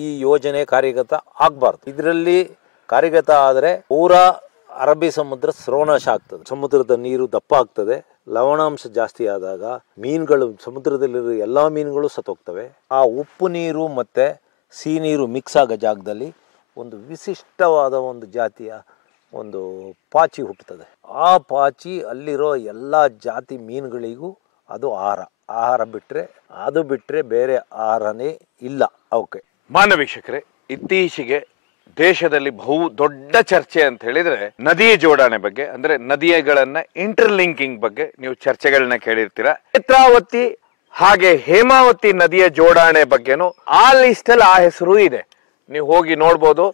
ಈ ಯೋಜನೆ ಕಾರ್ಯಗತ ಆಗಬಾರ್ದು. ಇದರಲ್ಲಿ ಕಾರ್ಯಗತ ಆದರೆ ಪೂರಾ ಅರಬ್ಬಿ ಸಮುದ್ರ ಸ್ರೋನಾಶ ಆಗ್ತದೆ, ಸಮುದ್ರದ ನೀರು ದಪ್ಪ ಆಗ್ತದೆ. ಲವಣಾಂಶ ಜಾಸ್ತಿ ಆದಾಗ ಮೀನುಗಳು, ಸಮುದ್ರದಲ್ಲಿರೋ ಎಲ್ಲ ಮೀನುಗಳು ಸತ್ತೋಗ್ತವೆ. ಆ ಉಪ್ಪು ನೀರು ಮತ್ತು ಸಿಹಿ ನೀರು ಮಿಕ್ಸ್ ಆಗೋ ಜಾಗದಲ್ಲಿ ಒಂದು ವಿಶಿಷ್ಟವಾದ ಒಂದು ಜಾತಿಯ ಒಂದು ಪಾಚಿ ಹುಟ್ಟುತ್ತದೆ. ಆ ಪಾಚಿ ಅಲ್ಲಿರೋ ಎಲ್ಲ ಜಾತಿ ಮೀನುಗಳಿಗೂ ಅದು ಆಹಾರ ಬಿಟ್ಟರೆ ಬೇರೆ ಆಹಾರನೇ ಇಲ್ಲ ಅವಕ್ಕೆ. ಮಾನ್ಯ ವೀಕ್ಷಕರೇ, ಇತ್ತೀಚೆಗೆ ದೇಶದಲ್ಲಿ ಬಹು ದೊಡ್ಡ ಚರ್ಚೆ ಅಂತ ಹೇಳಿದ್ರೆ ನದಿಯ ಜೋಡಣೆ ಬಗ್ಗೆ, ಅಂದ್ರೆ ನದಿಗಳನ್ನ ಇಂಟರ್ಲಿಂಕಿಂಗ್ ಬಗ್ಗೆ ನೀವು ಚರ್ಚೆಗಳನ್ನ ಕೇಳಿರ್ತೀರಾ. ನೇತ್ರಾವತಿ ಹಾಗೆ ಹೇಮಾವತಿ ನದಿಯ ಜೋಡಣೆ ಬಗ್ಗೆನೂ ಆ ಲಿಸ್ಟ್ ಅಲ್ಲಿ ಆ ಹೆಸರು ಇದೆ. ನೀವು ಹೋಗಿ ನೋಡ್ಬೋದು.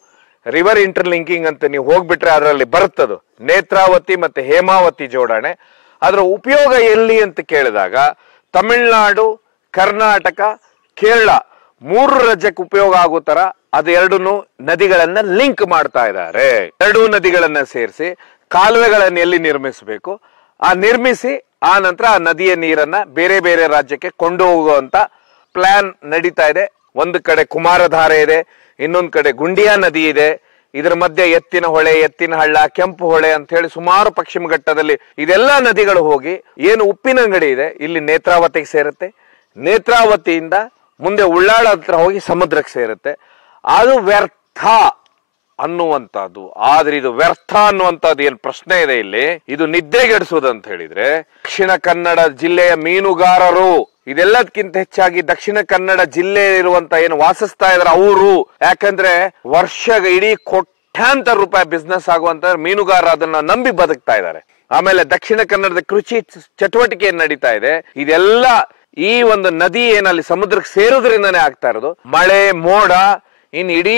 ರಿವರ್ ಇಂಟರ್ಲಿಂಕಿಂಗ್ ಅಂತ ನೀವು ಹೋಗ್ಬಿಟ್ರೆ ಅದರಲ್ಲಿ ಬರುತ್ತದು ನೇತ್ರಾವತಿ ಮತ್ತೆ ಹೇಮಾವತಿ ಜೋಡಣೆ. ಅದರ ಉಪಯೋಗ ಎಲ್ಲಿ ಅಂತ ಕೇಳಿದಾಗ ತಮಿಳುನಾಡು, ಕರ್ನಾಟಕ, ಕೇರಳ 3 ರಾಜ್ಯಕ್ಕೆ ಉಪಯೋಗ ಆಗೋ ತರ ಅದೆರಡನ್ನು ನದಿಗಳನ್ನ ಲಿಂಕ್ ಮಾಡ್ತಾ ಇದ್ದಾರೆ. 2 ನದಿಗಳನ್ನ ಸೇರಿಸಿ ಕಾಲುವೆಗಳನ್ನು ಎಲ್ಲಿ ನಿರ್ಮಿಸಬೇಕು ಆ ನಿರ್ಮಿಸಿ ಆ ನಂತರ ಆ ನದಿಯ ನೀರನ್ನ ಬೇರೆ ಬೇರೆ ರಾಜ್ಯಕ್ಕೆ ಕೊಂಡು ಹೋಗುವಂತ ಪ್ಲಾನ್ ನಡೀತಾ ಇದೆ. ಒಂದು ಕಡೆ ಕುಮಾರಧಾರೆ ಇದೆ, ಇನ್ನೊಂದು ಕಡೆ ಗುಂಡಿಯಾ ನದಿ ಇದೆ. ಇದರ ಮಧ್ಯೆ ಎತ್ತಿನ ಹೊಳೆ, ಎತ್ತಿನ ಹಳ್ಳ, ಕೆಂಪು ಹೊಳೆ ಅಂತ ಹೇಳಿ ಸುಮಾರು ಪಶ್ಚಿಮ ಘಟ್ಟದಲ್ಲಿ ಇದೆಲ್ಲಾ ನದಿಗಳು ಹೋಗಿ ಏನು ಉಪ್ಪಿನಂಗಡಿ ಇದೆ ಇಲ್ಲಿ ನೇತ್ರಾವತಿಗೆ ಸೇರುತ್ತೆ. ನೇತ್ರಾವತಿಯಿಂದ ಮುಂದೆ ಉಳ್ಳಾಳ ಹತ್ರ ಹೋಗಿ ಸಮುದ್ರಕ್ಕೆ ಸೇರುತ್ತೆ. ಅದು ವ್ಯರ್ಥ ಅನ್ನುವಂಥದ್ದು. ಆದ್ರೆ ಇದು ವ್ಯರ್ಥ ಅನ್ನುವಂಥದ್ದು ಏನ್ ಪ್ರಶ್ನೆ ಇದೆ ಇಲ್ಲಿ, ಇದು ನಿದ್ರೆಗೆಡಿಸೋದು ಅಂತ ಹೇಳಿದ್ರೆ ದಕ್ಷಿಣ ಕನ್ನಡ ಜಿಲ್ಲೆಯ ಮೀನುಗಾರರು, ಇದೆಲ್ಲದಕ್ಕಿಂತ ಹೆಚ್ಚಾಗಿ ದಕ್ಷಿಣ ಕನ್ನಡ ಜಿಲ್ಲೆಯಲ್ಲಿರುವಂತ ಏನು ವಾಸಿಸ್ತಾ ಇದಾರೆ ಅವರು, ಯಾಕಂದ್ರೆ ಇಡೀ ಕೋಟ್ಯಾಂತರ ರೂಪಾಯಿ ಬಿಸ್ನೆಸ್ ಆಗುವಂತ ಮೀನುಗಾರ ಅದನ್ನ ನಂಬಿ ಬದುಕ್ತಾ ಇದ್ದಾರೆ. ಆಮೇಲೆ ದಕ್ಷಿಣ ಕನ್ನಡದ ಕೃಷಿ ಚಟುವಟಿಕೆ ನಡೀತಾ ಇದೆ. ಇದೆಲ್ಲ ಈ ಒಂದು ನದಿ ಏನಲ್ಲಿ ಸಮುದ್ರಕ್ಕೆ ಸೇರೋದ್ರಿಂದನೇ ಆಗ್ತಾ ಇರೋದು. ಮಳೆ ಮೋಡ ಇನ್ನು ಇಡೀ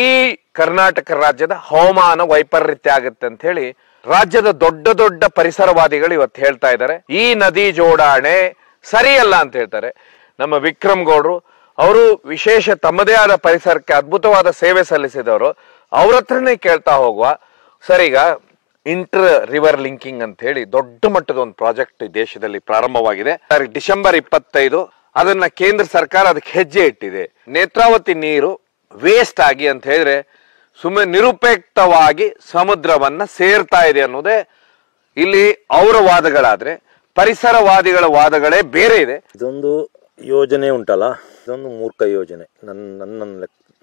ಕರ್ನಾಟಕ ರಾಜ್ಯದ ಹವಾಮಾನ ವೈಪರೀತ್ಯ ಆಗುತ್ತೆ ಅಂತ ಹೇಳಿ ರಾಜ್ಯದ ದೊಡ್ಡ ದೊಡ್ಡ ಪರಿಸರವಾದಿಗಳು ಇವತ್ತು ಹೇಳ್ತಾ ಇದ್ದಾರೆ. ಈ ನದಿ ಜೋಡಣೆ ಸರಿಯಲ್ಲ ಅಂತ ಹೇಳ್ತಾರೆ. ನಮ್ಮ ವಿಕ್ರಮ್ ಗೌಡ್ರು ಅವರು ವಿಶೇಷ ತಮ್ಮದೇ ಆದ ಪರಿಸರಕ್ಕೆ ಅದ್ಭುತವಾದ ಸೇವೆ ಸಲ್ಲಿಸಿದವರು. ಅವ್ರ ಹತ್ರನೇ ಕೇಳ್ತಾ ಹೋಗುವ. ಸರ್, ಈಗ ಇಂಟರ್ ರಿವರ್ ಲಿಂಕಿಂಗ್ ಅಂತ ಹೇಳಿ ದೊಡ್ಡ ಮಟ್ಟದ ಒಂದು ಪ್ರಾಜೆಕ್ಟ್ ದೇಶದಲ್ಲಿ ಪ್ರಾರಂಭವಾಗಿದೆ. ಡಿಸೆಂಬರ್ 25 ಅದನ್ನ ಕೇಂದ್ರ ಸರ್ಕಾರ ಅದಕ್ಕೆ ಹೆಜ್ಜೆ ಇಟ್ಟಿದೆ. ನೇತ್ರಾವತಿ ನೀರು ವೇಸ್ಟ್ ಆಗಿ ಅಂತ ಹೇಳಿದ್ರೆ ಸುಮ್ಮನೆ ನಿರುಪಯುಕ್ತವಾಗಿ ಸಮುದ್ರವನ್ನ ಸೇರ್ತಾ ಇದೆ ಅನ್ನೋದೇ ಇಲ್ಲಿ ಅವರ ವಾದಗಳಾದ್ರೆ, ಪರಿಸರವಾದಿಗಳ ವಾದಗಳೇ ಬೇರೆ ಇದೆ. ಇದೊಂದು ಯೋಜನೆ ಉಂಟಲ್ಲ, ಇದೊಂದು ಮೂರ್ಖ ಯೋಜನೆ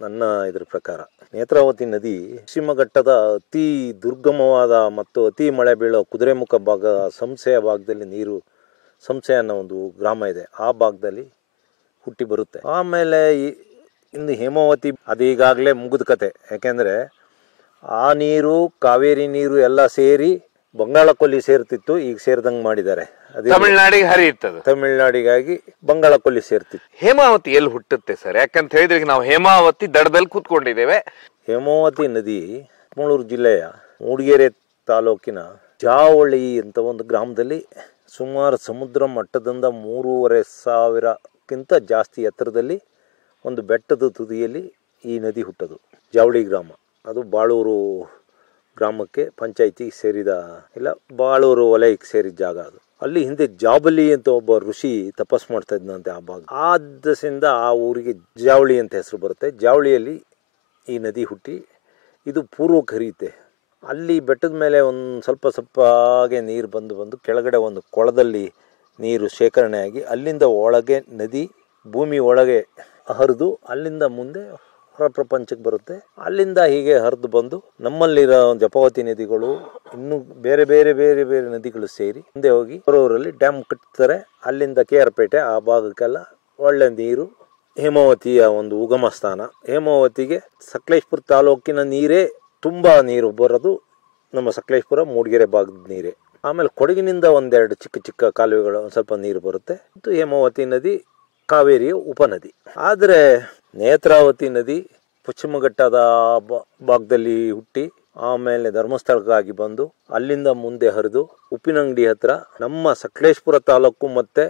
ನನ್ನ ಇದ್ರ ಪ್ರಕಾರ. ನೇತ್ರಾವತಿ ನದಿ ಪಶ್ಚಿಮ ಘಟ್ಟದ ಅತಿ ದುರ್ಗಮವಾದ ಮತ್ತು ಅತಿ ಮಳೆ ಬೀಳೋ ಕುದುರೆಮುಖ ಭಾಗ, ಸಂಸೆಯ ಭಾಗದಲ್ಲಿ ನೀರು, ಸಂಸೆ ಅನ್ನೋ ಒಂದು ಗ್ರಾಮ ಇದೆ, ಆ ಭಾಗದಲ್ಲಿ ಹುಟ್ಟಿ ಬರುತ್ತೆ. ಆಮೇಲೆ ಇನ್ನು ಹೇಮಾವತಿ ಅದು ಈಗಾಗಲೇ ಮುಗಿದ ಕತೆ. ಯಾಕೆಂದರೆ ಆ ನೀರು ಕಾವೇರಿ ನೀರು ಎಲ್ಲ ಸೇರಿ ಬಂಗಾಳ ಕೊಲ್ಲಿ ಸೇರ್ತಿತ್ತು, ಈಗ ಸೇರ್ದಂಗೆ ಮಾಡಿದ್ದಾರೆ. ತಮಿಳ್ನಾಡಿಗೆ ಹರಿಯುತ್ತದೆ, ತಮಿಳ್ನಾಡಿಗಾಗಿ ಬಂಗಾಳ ಕೊಲ್ಲಿ ಸೇರ್ತಿತ್ತು. ಹೇಮಾವತಿ ಎಲ್ಲಿ ಹುಟ್ಟುತ್ತೆ ಸರ್? ಯಾಕಂತ ಹೇಳಿದ್ರೆ ನಾವು ಹೇಮಾವತಿ ದಡದಲ್ಲಿ ಕೂತ್ಕೊಂಡಿದ್ದೇವೆ. ಹೇಮಾವತಿ ನದಿ ಚಿಕ್ಕಮಗಳೂರು ಜಿಲ್ಲೆಯ ಮೂಡಿಗೆರೆ ತಾಲೂಕಿನ ಜಾವಳಿ ಅಂತ ಒಂದು ಗ್ರಾಮದಲ್ಲಿ ಸುಮಾರು ಸಮುದ್ರ ಮಟ್ಟದಿಂದ 3,500ಕ್ಕಿಂತ ಜಾಸ್ತಿ ಎತ್ತರದಲ್ಲಿ ಒಂದು ಬೆಟ್ಟದ ತುದಿಯಲ್ಲಿ ಈ ನದಿ ಹುಟ್ಟೋದು. ಜಾವಳಿ ಗ್ರಾಮ ಅದು ಬಾಳೂರು ಗ್ರಾಮಕ್ಕೆ ಪಂಚಾಯಿತಿಗೆ ಸೇರಿದ, ಇಲ್ಲ ಬಾಳೂರು ವಲಯಕ್ಕೆ ಸೇರಿದ ಜಾಗ ಅದು. ಅಲ್ಲಿ ಹಿಂದೆ ಜಾಬಲಿ ಅಂತ ಒಬ್ಬ ಋಷಿ ತಪಸ್ ಮಾಡ್ತಾ ಇದ್ನಂತೆ ಆ ಭಾಗ. ಆದಸಿಂದ ಆ ಊರಿಗೆ ಜಾವಳಿ ಅಂತ ಹೆಸರು ಬರುತ್ತೆ. ಜಾವಳಿಯಲ್ಲಿ ಈ ನದಿ ಹುಟ್ಟಿ ಇದು ಪೂರ್ವಕ್ಕೆ ಹರಿಯುತ್ತೆ. ಅಲ್ಲಿ ಬೆಟ್ಟದ ಮೇಲೆ ಒಂದು ಸ್ವಲ್ಪಗೆ ನೀರು ಬಂದು ಕೆಳಗಡೆ ಒಂದು ಕೊಳದಲ್ಲಿ ನೀರು ಶೇಖರಣೆ ಆಗಿ ಅಲ್ಲಿಂದ ಒಳಗೆ ನದಿ ಭೂಮಿ ಒಳಗೆ ಹರಿದು ಅಲ್ಲಿಂದ ಮುಂದೆ ಹೊರ ಪ್ರಪಂಚಕ್ಕೆ ಬರುತ್ತೆ. ಅಲ್ಲಿಂದ ಹೀಗೆ ಹರಿದು ಬಂದು ನಮ್ಮಲ್ಲಿರೋ ಜಪಾವತಿ ನದಿಗಳು ಇನ್ನೂ ಬೇರೆ ಬೇರೆ ಬೇರೆ ಬೇರೆ ನದಿಗಳು ಸೇರಿ ಮುಂದೆ ಹೋಗಿ ಹೊರೂರಲ್ಲಿ ಡ್ಯಾಮ್ ಕಟ್ತಾರೆ. ಅಲ್ಲಿಂದ KR ಪೇಟೆ ಆ ಭಾಗಕ್ಕೆಲ್ಲ ಒಳ್ಳೆ ನೀರು. ಹೇಮಾವತಿಯ ಒಂದು ಉಗಮ ಸ್ಥಾನ. ಹೇಮಾವತಿಗೆ ಸಕಲೇಶ್ಪುರ ತಾಲೂಕಿನ ನೀರೇ ತುಂಬ ನೀರು ಬರೋದು ನಮ್ಮ ಸಕಲೇಶ್ಪುರ ಮೂಡಿಗೆರೆ ಭಾಗದ ನೀರೇ. ಆಮೇಲೆ ಕೊಡಗಿನಿಂದ ಒಂದೆರಡು ಚಿಕ್ಕ ಚಿಕ್ಕ ಕಾಲುವೆಗಳು ಒಂದು ಸ್ವಲ್ಪ ನೀರು ಬರುತ್ತೆ. ಮತ್ತು ಹೇಮಾವತಿ ನದಿ ಕಾವೇರಿಯ ಉಪನದಿ. ಆದರೆ ನೇತ್ರಾವತಿ ನದಿ ಪಶ್ಚಿಮ ಘಟ್ಟದ ಭಾಗದಲ್ಲಿ ಹುಟ್ಟಿ ಆಮೇಲೆ ಧರ್ಮಸ್ಥಳಕ್ಕಾಗಿ ಬಂದು ಅಲ್ಲಿಂದ ಮುಂದೆ ಹರಿದು ಉಪ್ಪಿನಂಗಡಿ ಹತ್ರ ನಮ್ಮ ಸಕಲೇಶ್ಪುರ ತಾಲೂಕು ಮತ್ತೆ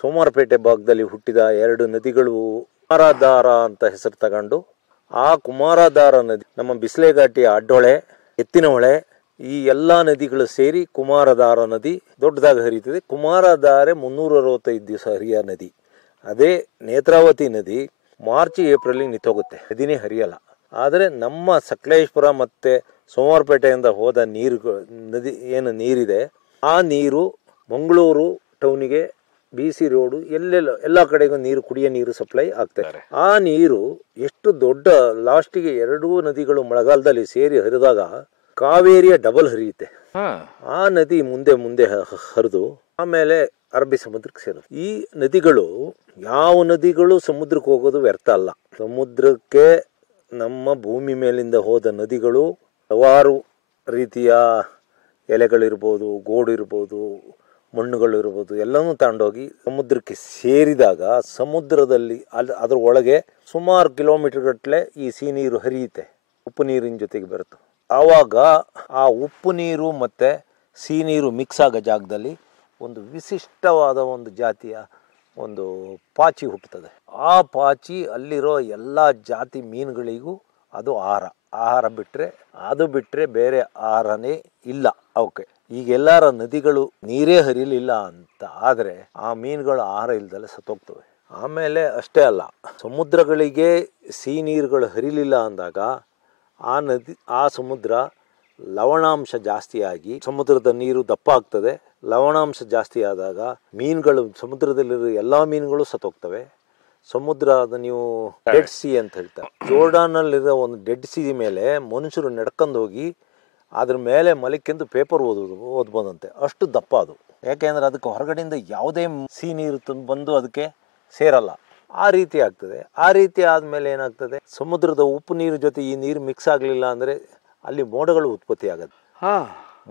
ಸೋಮವಾರಪೇಟೆ ಭಾಗದಲ್ಲಿ ಹುಟ್ಟಿದ 2 ನದಿಗಳು ಕುಮಾರಧಾರ ಅಂತ ಹೆಸರು ತಗೊಂಡು ಆ ಕುಮಾರಧಾರ ನದಿ ನಮ್ಮ ಬಿಸ್ಲೆಘಾಟಿಯ ಅಡ್ಡೊಳೆ, ಎತ್ತಿನ ಹೊಳೆ, ಈ ಎಲ್ಲ ನದಿಗಳು ಸೇರಿ ಕುಮಾರಧಾರ ನದಿ ದೊಡ್ಡದಾಗಿ ಹರಿಯುತ್ತದೆ. ಕುಮಾರಧಾರೆ 365 ದಿವಸ ಹರಿಯ ನದಿ. ಅದೇ ನೇತ್ರಾವತಿ ನದಿ ಮಾರ್ಚ್ ಏಪ್ರಿಲಿಗೆ ನಿಂತೋಗುತ್ತೆ, ನದಿನೇ ಹರಿಯಲ್ಲ. ಆದರೆ ನಮ್ಮ ಸಕಲೇಶ್ಪುರ ಮತ್ತು ಸೋಮವಾರಪೇಟೆಯಿಂದ ಹೋದ ನದಿ ಏನು ನೀರಿದೆ, ಆ ನೀರು ಮಂಗಳೂರು ಟೌನಿಗೆ BC ರೋಡು ಎಲ್ಲ ಕಡೆಗೂ ನೀರು, ಕುಡಿಯೋ ನೀರು ಸಪ್ಲೈ ಆಗ್ತಾರೆ. ಆ ನೀರು ಎಷ್ಟು ದೊಡ್ಡ, ಲಾಸ್ಟಿಗೆ ಎರಡೂ ನದಿಗಳು ಮಳೆಗಾಲದಲ್ಲಿ ಸೇರಿ ಹರಿದಾಗ ಕಾವೇರಿಯ ಡಬಲ್ ಹರಿಯುತ್ತೆ. ಆ ನದಿ ಮುಂದೆ ಹರಿದು ಆಮೇಲೆ ಅರಬ್ಬಿ ಸಮುದ್ರಕ್ಕೆ ಸೇರೋದು. ಈ ನದಿಗಳು, ಯಾವ ನದಿಗಳು ಸಮುದ್ರಕ್ಕೆ ಹೋಗೋದು ವ್ಯರ್ಥ ಅಲ್ಲ. ಸಮುದ್ರಕ್ಕೆ ನಮ್ಮ ಭೂಮಿ ಮೇಲಿಂದ ಹೋದ ನದಿಗಳು ಹಲವಾರು ರೀತಿಯ ಎಲೆಗಳಿರ್ಬೋದು, ಗೋಡು ಇರ್ಬೋದು, ಮಣ್ಣುಗಳಿರ್ಬೋದು, ಎಲ್ಲನೂ ತಗೊಂಡೋಗಿ ಸಮುದ್ರಕ್ಕೆ ಸೇರಿದಾಗ ಸಮುದ್ರದಲ್ಲಿ ಅದ್ರ ಒಳಗೆ ಸುಮಾರು ಕಿಲೋಮೀಟರ್ ಗಟ್ಟಲೆ ಈ ಸಿಹಿ ನೀರು ಹರಿಯುತ್ತೆ, ಉಪ್ಪು ನೀರಿನ ಜೊತೆಗೆ ಬರುತ್ತೆ. ಆವಾಗ ಆ ಉಪ್ಪು ನೀರು ಮತ್ತು ಸಿಹಿ ನೀರು ಮಿಕ್ಸ್ ಆಗೋ ಜಾಗದಲ್ಲಿ ಒಂದು ವಿಶಿಷ್ಟವಾದ ಒಂದು ಜಾತಿಯ ಒಂದು ಪಾಚಿ ಹುಟ್ಟುತ್ತದೆ. ಆ ಪಾಚಿ ಅಲ್ಲಿರೋ ಎಲ್ಲ ಜಾತಿ ಮೀನುಗಳಿಗೂ ಅದು ಆಹಾರ ಬಿಟ್ಟರೆ ಬೇರೆ ಆಹಾರನೇ ಇಲ್ಲ ಅವಕ್ಕೆ. ಈಗೆಲ್ಲರ ನದಿಗಳು ನೀರೇ ಹರಿಲಿಲ್ಲ ಅಂತ ಆದರೆ ಆ ಮೀನುಗಳು ಆಹಾರ ಇಲ್ದಲೆ ಸತ್ತೋಗ್ತವೆ. ಆಮೇಲೆ ಅಷ್ಟೇ ಅಲ್ಲ, ಸಮುದ್ರಗಳಿಗೆ ಸಿಹಿ ನೀರುಗಳು ಹರಿಲಿಲ್ಲ ಅಂದಾಗ ಆ ಸಮುದ್ರ ಲವಣಾಂಶ ಜಾಸ್ತಿಯಾಗಿ ಸಮುದ್ರದ ನೀರು ದಪ್ಪ ಆಗ್ತದೆ. ಲವಣಾಂಶ ಜಾಸ್ತಿ ಆದಾಗ ಮೀನುಗಳು, ಸಮುದ್ರದಲ್ಲಿರೋ ಎಲ್ಲ ಮೀನುಗಳು ಸತ್ತೋಗ್ತವೆ. ಸಮುದ್ರ ಅದು ನೀವು ಡೆಡ್ ಸಿ ಅಂತ ಹೇಳ್ತಾರೆ. ಜೋರ್ಡಾನಲ್ಲಿರೋ ಒಂದು ಡೆಡ್ ಸಿ ಮೇಲೆ ಮನುಷ್ಯರು ನಡ್ಕೊಂಡು ಹೋಗಿ ಅದ್ರ ಮೇಲೆ ಮಲಿಕೆಂದು ಪೇಪರ್ ಓದ್ಬೋದಂತೆ, ಅಷ್ಟು ದಪ್ಪ ಅದು. ಯಾಕೆಂದರೆ ಅದಕ್ಕೆ ಹೊರಗಡೆಯಿಂದ ಯಾವುದೇ ಸಿಹಿ ನೀರು ಬಂದು ಅದಕ್ಕೆ ಸೇರಲ್ಲ. ಆ ರೀತಿ ಆಗ್ತದೆ. ಆ ರೀತಿ ಆದಮೇಲೆ ಏನಾಗ್ತದೆ, ಸಮುದ್ರದ ಉಪ್ಪು ನೀರು ಜೊತೆ ಈ ನೀರು ಮಿಕ್ಸ್ ಆಗಲಿಲ್ಲ ಅಂದರೆ ಅಲ್ಲಿ ಮೋಡಗಳು ಉತ್ಪತ್ತಿ ಆಗುತ್ತೆ.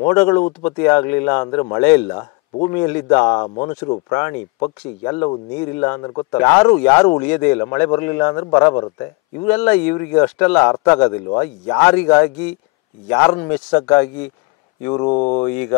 ಮೋಡಗಳು ಉತ್ಪತ್ತಿ ಆಗಲಿಲ್ಲ ಅಂದರೆ ಮಳೆ ಇಲ್ಲ. ಭೂಮಿಯಲ್ಲಿದ್ದ ಆ ಮನುಷ್ಯರು, ಪ್ರಾಣಿ, ಪಕ್ಷಿ ಎಲ್ಲವೂ ನೀರಿಲ್ಲ ಅಂದ್ರೆ ಗೊತ್ತ, ಯಾರು ಉಳಿಯೋದೇ ಇಲ್ಲ. ಮಳೆ ಬರಲಿಲ್ಲ ಅಂದ್ರೆ ಬರುತ್ತೆ. ಇವರಿಗೆ ಅಷ್ಟೆಲ್ಲ ಅರ್ಥ ಆಗೋದಿಲ್ವ? ಯಾರಿಗಾಗಿ, ಯಾರನ್ನ ಮೆಚ್ಚಕ್ಕಾಗಿ ಇವರು ಈಗ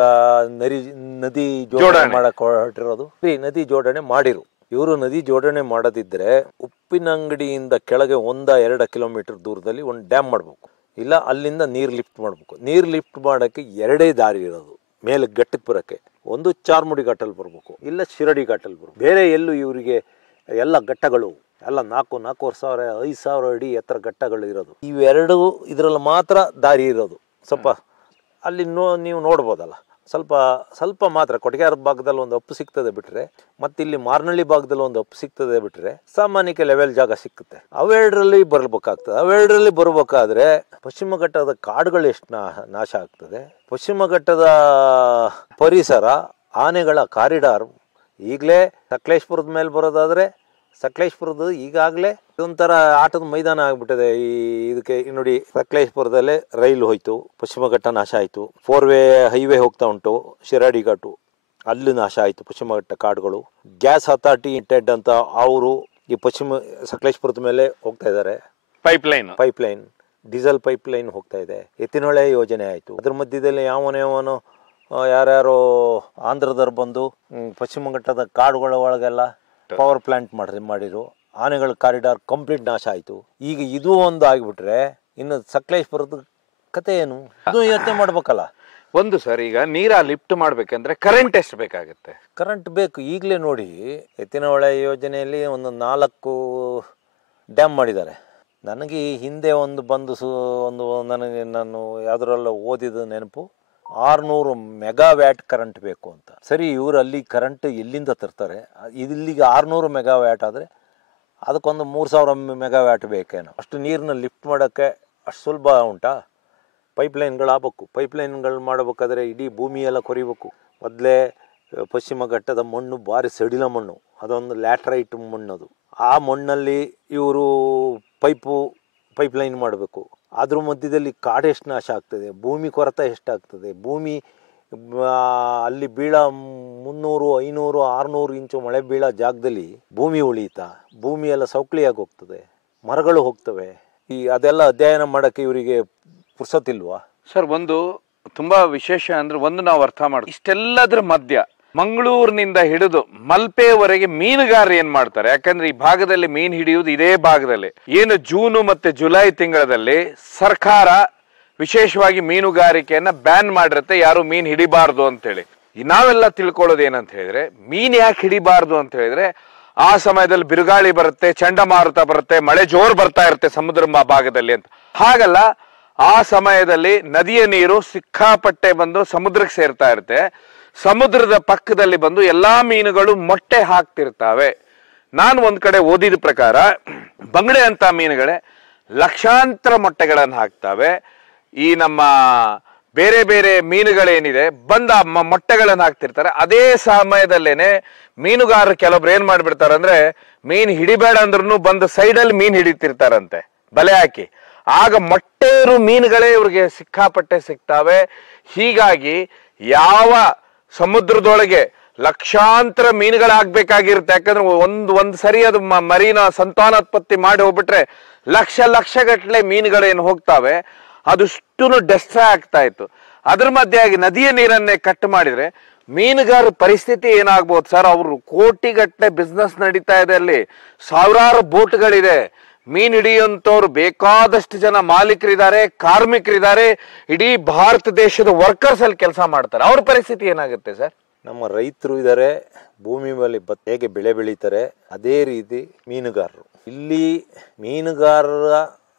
ನದಿ ಜೋಡಣೆ ಮಾಡಕ್ಕೆ ಹೊರಟಿರೋದು? ನದಿ ಜೋಡಣೆ ಮಾಡಿರು. ಇವರು ನದಿ ಜೋಡಣೆ ಮಾಡೋದಿದ್ರೆ ಉಪ್ಪಿನಂಗಡಿಯಿಂದ ಕೆಳಗೆ 1-2 ಕಿಲೋಮೀಟರ್ ದೂರದಲ್ಲಿ ಒಂದು ಡ್ಯಾಮ್ ಮಾಡಬೇಕು, ಇಲ್ಲ ಅಲ್ಲಿಂದ ನೀರು ಲಿಫ್ಟ್ ಮಾಡಬೇಕು. ನೀರು ಲಿಫ್ಟ್ ಮಾಡೋಕ್ಕೆ 2 ದಾರಿ ಇರೋದು ಮೇಲೆ ಘಟ್ಟಕ್ಕೆ ಬರೋಕ್ಕೆ. ಒಂದು ಚಾರ್ಮುಡಿ ಘಾಟಲ್ಲಿ ಬರಬೇಕು, ಇಲ್ಲ ಶಿರಡಿ ಘಾಟಲ್ಲಿ ಬರಬೇಕು. ಬೇರೆ ಎಲ್ಲೂ ಇವರಿಗೆ ಎಲ್ಲ ಘಟ್ಟಗಳು ಎಲ್ಲ 4,000-4,500 5,000 ಅಡಿ ಎತ್ತರ ಘಟ್ಟಗಳು ಇರೋದು. ಇವೆರಡು ಇದರಲ್ಲಿ ಮಾತ್ರ ದಾರಿ ಇರೋದು. ಸ್ವಲ್ಪ ಅಲ್ಲಿ ನೀವು ನೋಡ್ಬೋದಲ್ಲ, ಸ್ವಲ್ಪ ಮಾತ್ರ ಕೊಟ್ಟಿಗೆಹಾರ ಭಾಗದಲ್ಲಿ ಒಂದು ಅಪ್ಪು ಸಿಗ್ತದೆ ಬಿಟ್ರೆ, ಮತ್ತೆ ಇಲ್ಲಿ ಮಾರ್ನಳ್ಳಿ ಭಾಗದಲ್ಲಿ ಒಂದು ಅಪ್ಪು ಸಿಗ್ತದೆ ಬಿಟ್ರೆ, ಸಾಮಾನ್ಯಕ್ಕೆ ಲೆವೆಲ್ ಜಾಗ ಸಿಕ್ಕುತ್ತೆ. ಅವೆರಡರಲ್ಲಿ ಬರಬೇಕಾಗ್ತದೆ. ಅವೆರಡರಲ್ಲಿ ಬರಬೇಕಾದ್ರೆ ಪಶ್ಚಿಮ ಘಟ್ಟದ ಕಾಡುಗಳು ಎಷ್ಟು ನಾಶ ಆಗ್ತದೆ, ಪಶ್ಚಿಮ ಘಟ್ಟದ ಪರಿಸರ, ಆನೆಗಳ ಕಾರಿಡಾರ್. ಈಗಲೇ ಸಕಲೇಶ್ಪುರದ ಮೇಲೆ ಬರೋದಾದ್ರೆ ಸಕಲೇಶ್ಪುರದ ಈಗಾಗಲೇ ಇದೊಂಥರ ಆಟದ ಮೈದಾನ ಆಗ್ಬಿಟ್ಟಿದೆ. ಇದಕ್ಕೆ ನೋಡಿ, ಸಕಲೇಶ್ಪುರದಲ್ಲೇ ರೈಲು ಹೋಯ್ತು, ಪಶ್ಚಿಮ ಘಟ್ಟ ನಾಶ ಆಯಿತು. 4-ವೇ ಹೈವೇ ಹೋಗ್ತಾ ಉಂಟು, ಶಿರಾಡಿ ಘಾಟು, ಅಲ್ಲಿ ನಾಶ ಆಯಿತು ಪಶ್ಚಿಮ ಘಟ್ಟ ಕಾಡುಗಳು. ಗ್ಯಾಸ್ ಅಥಾರಿಟಿ ಟೆಡ್ ಅಂತ ಅವರು ಈ ಸಕಲೇಶ್ಪುರದ ಮೇಲೆ ಹೋಗ್ತಾ ಇದ್ದಾರೆ. ಪೈಪ್ಲೈನ್ ಡೀಸೆಲ್ ಪೈಪ್ಲೈನ್ ಹೋಗ್ತಾ ಇದೆ. ಎತ್ತಿನೊಳೆ ಯೋಜನೆ ಆಯಿತು. ಅದ್ರ ಮಧ್ಯದಲ್ಲಿ ಯಾವನೋ ಯಾರ್ಯಾರೋ ಆಂಧ್ರದವ್ರು ಬಂದು ಪಶ್ಚಿಮ ಘಟ್ಟದ ಕಾಡುಗಳ ಒಳಗೆಲ್ಲ ಪವರ್ ಪ್ಲಾಂಟ್ ಮಾಡಿರು. ಆನೆಗಳ ಕಾರಿಡಾರ್ ಕಂಪ್ಲೀಟ್ ನಾಶ ಆಯಿತು. ಈಗ ಇದು ಒಂದು ಆಗಿಬಿಟ್ರೆ ಇನ್ನು ಸಕಲೇಶ್ಪುರದ ಕತೆ ಏನು? ಇದು ಯೋಚನೆ ಮಾಡ್ಬೇಕಲ್ಲ. ಒಂದು ಸರ್, ಈಗ ನೀರ ಲಿಫ್ಟ್ ಮಾಡ್ಬೇಕಂದ್ರೆ ಕರೆಂಟ್ ಎಷ್ಟು ಬೇಕಾಗುತ್ತೆ? ಕರೆಂಟ್ ಬೇಕು. ಈಗಲೇ ನೋಡಿ, ಎತ್ತಿನಹೊಳೆ ಯೋಜನೆಯಲ್ಲಿ ಒಂದು 4 ಡ್ಯಾಮ್ ಮಾಡಿದ್ದಾರೆ. ನನಗೆ ಹಿಂದೆ ನಾನು ಯಾವುದರಲ್ಲ ಓದಿದ ನೆನಪು, 600 ಮೆಗಾವ್ಯಾಟ್ ಕರೆಂಟ್ ಬೇಕು ಅಂತ. ಸರಿ, ಇವರು ಅಲ್ಲಿ ಕರೆಂಟ್ ಎಲ್ಲಿಂದ ತರ್ತಾರೆ? ಇಲ್ಲಿಗೆ 600 ಮೆಗಾವ್ಯಾಟ್ ಆದರೆ ಅದಕ್ಕೊಂದು 3000 ಮೆಗಾವ್ಯಾಟ್ ಬೇಕೇನೋ. ಅಷ್ಟು ನೀರನ್ನ ಲಿಫ್ಟ್ ಮಾಡೋಕ್ಕೆ ಅಷ್ಟು ಸುಲಭ ಉಂಟಾ? ಪೈಪ್ಲೈನ್ಗಳು ಆಗಬೇಕು. ಪೈಪ್ಲೈನ್ಗಳು ಮಾಡಬೇಕಾದ್ರೆ ಇಡೀ ಭೂಮಿಯೆಲ್ಲ ಕೊರಿಬೇಕು. ಮೊದಲೇ ಪಶ್ಚಿಮ ಘಟ್ಟದ ಮಣ್ಣು ಭಾರಿ ಸಡಿಲ ಮಣ್ಣು, ಅದೊಂದು ಲ್ಯಾಟ್ರೈಟ್ ಮಣ್ಣದು. ಆ ಮಣ್ಣಲ್ಲಿ ಇವರು ಪೈಪ್ಲೈನ್ ಮಾಡಬೇಕು. ಅದ್ರ ಮಧ್ಯದಲ್ಲಿ ಕಾಡು ಎಷ್ಟು ನಾಶ ಆಗ್ತದೆ, ಭೂಮಿ ಕೊರತೆ ಎಷ್ಟಾಗ್ತದೆ. ಭೂಮಿ ಅಲ್ಲಿ 300, 500, 600 ಇಂಚು ಮಳೆ ಬೀಳೋ ಜಾಗದಲ್ಲಿ ಭೂಮಿ ಉಳಿಯುತ್ತಾ? ಭೂಮಿ ಎಲ್ಲ ಸೌಕ್ಳಿಯಾಗಿ ಹೋಗ್ತದೆ, ಮರಗಳು ಹೋಗ್ತವೆ. ಅದೆಲ್ಲ ಅಧ್ಯಯನ ಮಾಡೋಕ್ಕೆ ಇವರಿಗೆ ಪುರ್ಸೊತ್ತಿಲ್ವಾ? ಸರ್, ಒಂದು ತುಂಬಾ ವಿಶೇಷ ಅಂದ್ರೆ, ಒಂದು ನಾವು ಅರ್ಥ ಮಾಡಿ, ಇಷ್ಟೆಲ್ಲದ್ರ ಮಧ್ಯ ಮಂಗಳೂರಿನಿಂದ ಹಿಡಿದು ಮಲ್ಪೆವರೆಗೆ ಮೀನುಗಾರರು ಏನ್ ಮಾಡ್ತಾರೆ? ಯಾಕಂದ್ರೆ ಈ ಭಾಗದಲ್ಲಿ ಮೀನು ಹಿಡಿಯುವುದು ಇದೇ ಭಾಗದಲ್ಲಿ. ಏನು ಜೂನ್ ಮತ್ತೆ ಜುಲೈ ತಿಂಗಳಲ್ಲಿ ಸರ್ಕಾರ ವಿಶೇಷವಾಗಿ ಮೀನುಗಾರಿಕೆಯನ್ನ ಬ್ಯಾನ್ ಮಾಡಿರುತ್ತೆ, ಯಾರು ಮೀನ್ ಹಿಡಿಬಾರ್ದು ಅಂತ ಹೇಳಿ. ನಾವೆಲ್ಲ ತಿಳ್ಕೊಳ್ಳೋದು ಏನಂತ ಹೇಳಿದ್ರೆ, ಮೀನ್ ಯಾಕೆ ಹಿಡಿಬಾರ್ದು ಅಂತ ಹೇಳಿದ್ರೆ, ಆ ಸಮಯದಲ್ಲಿ ಬಿರುಗಾಳಿ ಬರುತ್ತೆ, ಚಂಡಮಾರುತ ಬರುತ್ತೆ, ಮಳೆ ಜೋರ್ ಬರ್ತಾ ಇರುತ್ತೆ ಸಮುದ್ರ ಭಾಗದಲ್ಲಿ ಅಂತ. ಹಾಗಲ್ಲ, ಆ ಸಮಯದಲ್ಲಿ ನದಿಯ ನೀರು ಸಿಕ್ಕಾಪಟ್ಟೆ ಬಂದು ಸಮುದ್ರಕ್ಕೆ ಸೇರ್ತಾ ಇರುತ್ತೆ. ಸಮುದ್ರದ ಪಕ್ಕದಲ್ಲಿ ಬಂದು ಎಲ್ಲಾ ಮೀನುಗಳು ಮೊಟ್ಟೆ ಹಾಕ್ತಿರ್ತಾವೆ. ನಾನು ಒಂದ್ ಕಡೆ ಓದಿದ ಪ್ರಕಾರ ಬಂಗಡೆ ಅಂತ ಮೀನುಗಳೇ ಲಕ್ಷಾಂತರ ಮೊಟ್ಟೆಗಳನ್ನು ಹಾಕ್ತಾವೆ. ಈ ನಮ್ಮ ಬೇರೆ ಬೇರೆ ಮೀನುಗಳೇನಿದೆ ಬಂದ ಮೊಟ್ಟೆಗಳನ್ನು ಹಾಕ್ತಿರ್ತಾರೆ. ಅದೇ ಸಮಯದಲ್ಲೇನೆ ಮೀನುಗಾರರು ಕೆಲವೊಬ್ರು ಏನ್ ಮಾಡ್ಬಿಡ್ತಾರೆ ಅಂದ್ರೆ, ಮೀನ್ ಹಿಡಿಬೇಡ ಅಂದ್ರೂ ಬಂದು ಸೈಡಲ್ಲಿ ಮೀನ್ ಹಿಡಿತಿರ್ತಾರಂತೆ ಬಲೆ ಹಾಕಿ. ಆಗ ಮೊಟ್ಟೆರು ಮೀನುಗಳೇ ಇವ್ರಿಗೆ ಸಿಕ್ಕಾಪಟ್ಟೆ ಸಿಗ್ತಾವೆ. ಹೀಗಾಗಿ ಯಾವ ಸಮುದ್ರದೊಳಗೆ ಲಕ್ಷಾಂತರ ಮೀನುಗಳಾಗ್ಬೇಕಾಗಿರುತ್ತೆ, ಯಾಕಂದ್ರೆ ಒಂದ್ ಸರಿ ಅದು ಮರಿನ ಸಂತಾನೋತ್ಪತ್ತಿ ಮಾಡಿ ಹೋಗ್ಬಿಟ್ರೆ ಲಕ್ಷಗಟ್ಟಲೆ ಮೀನುಗಳೇನು ಹೋಗ್ತಾವೆ, ಅದಷ್ಟು ಡೆಸ್ಟ್ರಾಯ್ ಆಗ್ತಾ ಇತ್ತು. ಅದ್ರ ಮಧ್ಯೆ ಆಗಿ ನದಿಯ ನೀರನ್ನೇ ಕಟ್ ಮಾಡಿದ್ರೆ ಮೀನುಗಾರ ಪರಿಸ್ಥಿತಿ ಏನಾಗ್ಬೋದು ಸರ್? ಅವರು ಕೋಟಿಗಟ್ಟಲೆ ಬಿಸ್ನೆಸ್ ನಡೀತಾ ಇದೆ, ಅಲ್ಲಿ ಸಾವಿರಾರು ಬೋಟ್ಗಳಿದೆ, ಮೀನ್ ಹಿಡಿಯುವಂತವ್ರು ಬೇಕಾದಷ್ಟು ಜನ ಮಾಲೀಕರಿದ್ದಾರೆ, ಕಾರ್ಮಿಕರಿದ್ದಾರೆ, ಇಡೀ ಭಾರತ ದೇಶದ ವರ್ಕರ್ಸ್ ಅಲ್ಲಿ ಕೆಲಸ ಮಾಡ್ತಾರೆ. ಅವ್ರ ಪರಿಸ್ಥಿತಿ ಏನಾಗುತ್ತೆ ಸರ್? ನಮ್ಮ ರೈತರು ಇದ್ದಾರೆ, ಭೂಮಿ ಮೇಲೆ ಹೇಗೆ ಬೆಳೆ ಬೆಳೀತಾರೆ ಅದೇ ರೀತಿ ಮೀನುಗಾರರು. ಇಲ್ಲಿ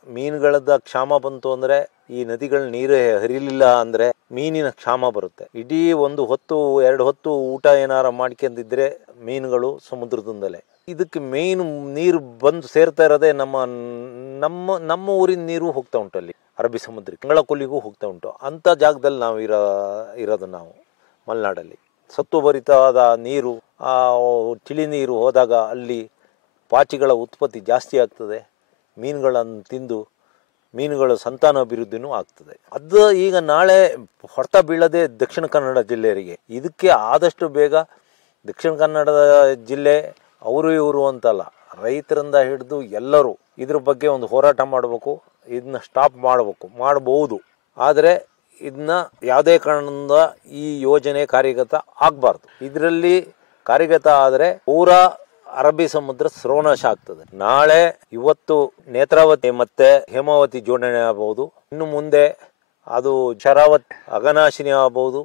ಮೀನುಗಳದ ಕ್ಷಾಮ ಬಂತು ಅಂದ್ರೆ, ಈ ನದಿಗಳ ನೀರು ಹರಿಲಿಲ್ಲ ಅಂದ್ರೆ ಮೀನಿನ ಕ್ಷಾಮ ಬರುತ್ತೆ. ಇಡೀ ಒಂದು ಹೊತ್ತು 2 ಹೊತ್ತು ಊಟ ಏನಾರ ಮಾಡ್ಕೊಂಡಿದ್ರೆ ಮೀನುಗಳು ಸಮುದ್ರದಿಂದಲೇ. ಇದಕ್ಕೆ ಮೇನ್ ನೀರು ಬಂದು ಸೇರ್ತಾ ಇರೋದೇ ನಮ್ಮ ಊರಿನ ನೀರು ಹೋಗ್ತಾ ಉಂಟು ಅಲ್ಲಿ ಅರಬ್ಬಿ ಸಮುದ್ರಕ್ಕೆ, ಅಂಗಳಕೊಲ್ಲಿಗೂ ಹೋಗ್ತಾ ಉಂಟು. ಅಂತ ಜಾಗದಲ್ಲಿ ನಾವು ಇರೋದು ನಾವು ಮಲೆನಾಡಲ್ಲಿ. ಸತ್ವಭರಿತವಾದ ನೀರು, ತಿಳಿ ನೀರು ಹೋದಾಗ ಅಲ್ಲಿ ಪಾಚಿಗಳ ಉತ್ಪತ್ತಿ ಜಾಸ್ತಿ ಆಗ್ತದೆ, ಮೀನುಗಳನ್ನು ತಿಂದು ಮೀನುಗಳ ಸಂತಾನಾಭಿವೃದ್ಧಿನೂ ಆಗ್ತದೆ. ಅದು ಈಗ ನಾಳೆ ಹೊಡೆತ ಬೀಳದೆ ದಕ್ಷಿಣ ಕನ್ನಡ ಜಿಲ್ಲೆಯವರಿಗೆ. ಇದಕ್ಕೆ ಆದಷ್ಟು ಬೇಗ ದಕ್ಷಿಣ ಕನ್ನಡದ ಜಿಲ್ಲೆ ಅವರು ಇವರು ಅಂತಲ್ಲ, ರೈತರಿಂದ ಹಿಡಿದು ಎಲ್ಲರೂ ಇದ್ರ ಬಗ್ಗೆ ಒಂದು ಹೋರಾಟ ಮಾಡಬೇಕು. ಇದನ್ನ ಸ್ಟಾಪ್ ಮಾಡಬಹುದು. ಆದರೆ ಇದನ್ನ ಯಾವುದೇ ಕಾರಣದಿಂದ ಈ ಯೋಜನೆ ಕಾರ್ಯಗತ ಆಗಬಾರ್ದು. ಇದರಲ್ಲಿ ಕಾರ್ಯಗತ ಆದರೆ ಪೂರಾ ಅರಬ್ಬಿ ಸಮುದ್ರ ಸರ್ವನಾಶ ಆಗ್ತದೆ. ಇವತ್ತು ನೇತ್ರಾವತಿ ಮತ್ತೆ ಹೇಮಾವತಿ ಜೋಡಣೆ ಆಗಬಹುದು, ಇನ್ನು ಮುಂದೆ ಅದು ಶರಾವತಿ ಅಘನಾಶಿನಿ ಆಗಬಹುದು,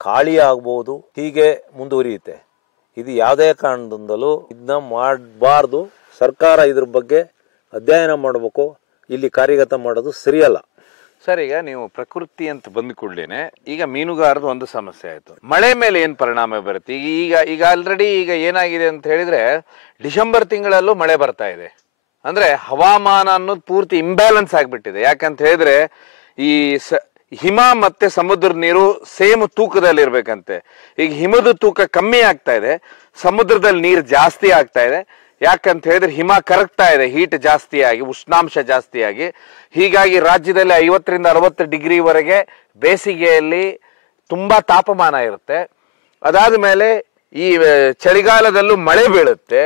ಕಾಳಿ ಆಗಬಹುದು, ಹೀಗೆ ಮುಂದುವರಿಯುತ್ತೆ. ಇದು ಯಾವುದೇ ಕಾರಣದಿಂದಲೂ ಇದನ್ನ ಮಾಡಬಾರ್ದು. ಸರ್ಕಾರ ಇದ್ರ ಬಗ್ಗೆ ಅಧ್ಯಯನ ಮಾಡಬೇಕು. ಇಲ್ಲಿ ಕಾರ್ಯಗತ ಮಾಡೋದು ಸರಿಯಲ್ಲ ಸರ್. ಈಗ ನೀವು ಪ್ರಕೃತಿ ಅಂತ ಬಂದ ಕೂಡಲೇನೆ ಈಗ ಮೀನುಗಾರದು ಒಂದು ಸಮಸ್ಯೆ ಆಯ್ತು, ಮಳೆ ಮೇಲೆ ಏನ್ ಪರಿಣಾಮ ಬರುತ್ತೆ? ಈಗ ಆಲ್ರೆಡಿ ಈಗ ಏನಾಗಿದೆ ಅಂತ ಹೇಳಿದ್ರೆ ಡಿಸೆಂಬರ್ ತಿಂಗಳಲ್ಲೂ ಮಳೆ ಬರ್ತಾ ಇದೆ. ಅಂದ್ರೆ ಹವಾಮಾನ ಅನ್ನೋದು ಪೂರ್ತಿ ಇಂಬ್ಯಾಲೆನ್ಸ್ ಆಗ್ಬಿಟ್ಟಿದೆ. ಯಾಕಂತ ಹೇಳಿದ್ರೆ ಈ ಹಿಮ ಮತ್ತೆ ಸಮುದ್ರ ನೀರು ಸೇಮ್ ತೂಕದಲ್ಲಿ ಇರ್ಬೇಕಂತೆ. ಈಗ ಹಿಮದ ತೂಕ ಕಮ್ಮಿ ಆಗ್ತಾ ಇದೆ, ಸಮುದ್ರದಲ್ಲಿ ನೀರು ಜಾಸ್ತಿ ಆಗ್ತಾ ಇದೆ. ಯಾಕಂತ ಹೇಳಿದ್ರೆ ಹಿಮ ಕರಗ್ತಾ ಇದೆ, ಹೀಟ್ ಜಾಸ್ತಿ ಆಗಿ, ಉಷ್ಣಾಂಶ ಜಾಸ್ತಿ ಆಗಿ. ಹೀಗಾಗಿ ರಾಜ್ಯದಲ್ಲಿ 50ರಿಂದ 60 ಡಿಗ್ರಿವರೆಗೆ ಬೇಸಿಗೆಯಲ್ಲಿ ತುಂಬಾ ತಾಪಮಾನ ಇರುತ್ತೆ. ಅದಾದ ಮೇಲೆ ಈ ಚಳಿಗಾಲದಲ್ಲೂ ಮಳೆ ಬೀಳುತ್ತೆ.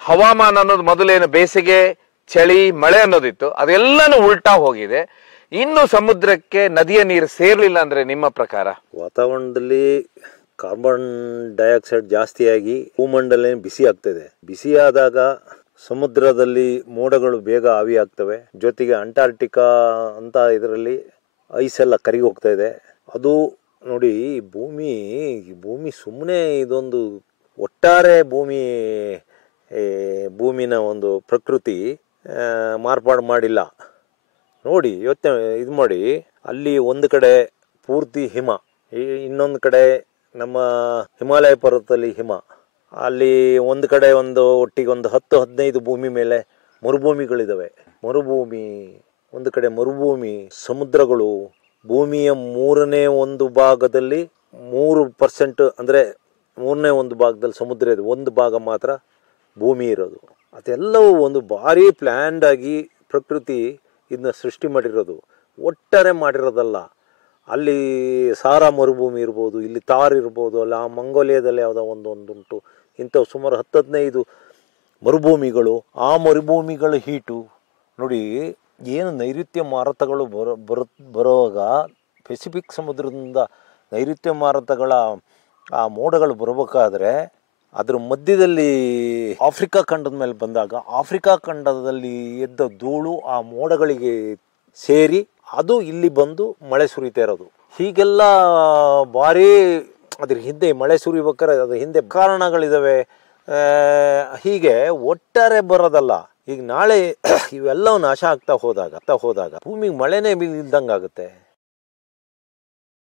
ಹವಾಮಾನ ಅನ್ನೋದು ಮೊದಲೇನು ಬೇಸಿಗೆ, ಚಳಿ, ಮಳೆ ಅನ್ನೋದಿತ್ತು, ಅದೆಲ್ಲನೂ ಉಲ್ಟಾ ಹೋಗಿದೆ. ಇನ್ನು ಸಮುದ್ರಕ್ಕೆ ನದಿಯ ನೀರು ಸೇರ್ಲಿಲ್ಲ ಅಂದ್ರೆ ನಿಮ್ಮ ಪ್ರಕಾರ ವಾತಾವರಣದಲ್ಲಿ ಕಾರ್ಬನ್ ಡೈಆಕ್ಸೈಡ್ ಜಾಸ್ತಿಯಾಗಿ ಭೂಮಂಡಲ ಬಿಸಿ ಆಗ್ತದೆ. ಬಿಸಿ ಆದಾಗ ಸಮುದ್ರದಲ್ಲಿ ಮೋಡಗಳು ಬೇಗ ಆವಿ ಆಗ್ತವೆ. ಜೊತೆಗೆ ಅಂಟಾರ್ಟಿಕಾ ಅಂತ ಇದರಲ್ಲಿ ಐಸ್ ಎಲ್ಲ ಕರಗಿ ಹೋಗ್ತಾ ಇದೆ. ಅದು ನೋಡಿ, ಭೂಮಿ ಸುಮ್ಮನೆ ಇದೊಂದು ಒಟ್ಟಾರೆ ಭೂಮಿನ ಒಂದು ಪ್ರಕೃತಿ ಮಾರ್ಪಾಡು ಮಾಡಿಲ್ಲ. ನೋಡಿ, ಯೋಚನೆ ಇದು ಮಾಡಿ, ಅಲ್ಲಿ ಒಂದು ಕಡೆ ಪೂರ್ತಿ ಹಿಮ, ಇನ್ನೊಂದು ಕಡೆ ನಮ್ಮ ಹಿಮಾಲಯ ಪರ್ವತದಲ್ಲಿ ಹಿಮ, ಅಲ್ಲಿ ಒಂದು ಕಡೆ ಒಟ್ಟಿಗೆ 10-15 ಭೂಮಿ ಮೇಲೆ ಮರುಭೂಮಿಗಳಿದ್ದಾವೆ. ಒಂದು ಕಡೆ ಮರುಭೂಮಿ, ಸಮುದ್ರಗಳು. ಭೂಮಿಯ 1/3 ಭಾಗದಲ್ಲಿ 3% ಅಂದರೆ 1/3 ಭಾಗದಲ್ಲಿ ಸಮುದ್ರ ಇದೆ, ಒಂದು ಭಾಗ ಮಾತ್ರ ಭೂಮಿ ಇರೋದು. ಅದೆಲ್ಲವೂ ಒಂದು ಭಾರಿ ಪ್ಲ್ಯಾಂಡ್ ಆಗಿ ಪ್ರಕೃತಿ ಇದನ್ನ ಸೃಷ್ಟಿ ಮಾಡಿರೋದು, ಒಟ್ಟಾರೆ ಮಾಡಿರೋದಲ್ಲ. ಅಲ್ಲಿ ಸಾರಾ ಮರುಭೂಮಿ ಇರ್ಬೋದು, ಇಲ್ಲಿ ತಾರ್ ಇರ್ಬೋದು, ಅಲ್ಲ ಆ ಮಂಗೋಲಿಯಾದಲ್ಲಿ ಯಾವುದೋ ಒಂದುಂಟು. ಇಂಥವು ಸುಮಾರು 10-15 ಮರುಭೂಮಿಗಳು. ಆ ಮರುಭೂಮಿಗಳ ಹೀಟು ನೋಡಿ, ಏನು ನೈಋತ್ಯ ಮಾರುತಗಳು ಬರುವಾಗ ಪೆಸಿಫಿಕ್ ಸಮುದ್ರದಿಂದ ನೈಋತ್ಯ ಮಾರುತಗಳ ಆ ಮೋಡಗಳು ಬರಬೇಕಾದ್ರೆ ಅದ್ರ ಮಧ್ಯದಲ್ಲಿ ಆಫ್ರಿಕಾ ಖಂಡದ ಮೇಲೆ ಬಂದಾಗ ಆಫ್ರಿಕಾ ಖಂಡದಲ್ಲಿ ಎದ್ದ ಧೂಳು ಆ ಮೋಡಗಳಿಗೆ ಸೇರಿ ಅದು ಇಲ್ಲಿ ಬಂದು ಮಳೆ ಸುರಿತಾ ಇರೋದು. ಹೀಗೆಲ್ಲ ಭಾರಿ ಅದ್ರ ಹಿಂದೆ ಮಳೆ ಸುರಿಬೇಕಾದ್ರೆ ಅದ್ರ ಹಿಂದೆ ಕಾರಣಗಳಿದಾವೆ. ಹೀಗೆ ಒಟ್ಟಾರೆ ಬರೋದಲ್ಲ. ಈಗ ನಾಳೆ ಇವೆಲ್ಲವೂ ನಾಶ ಆಗ್ತಾ ಹೋದಾಗ ಭೂಮಿಗೆ ಮಳೆನೇ ಇಲ್ದಂಗೆ ಆಗುತ್ತೆ.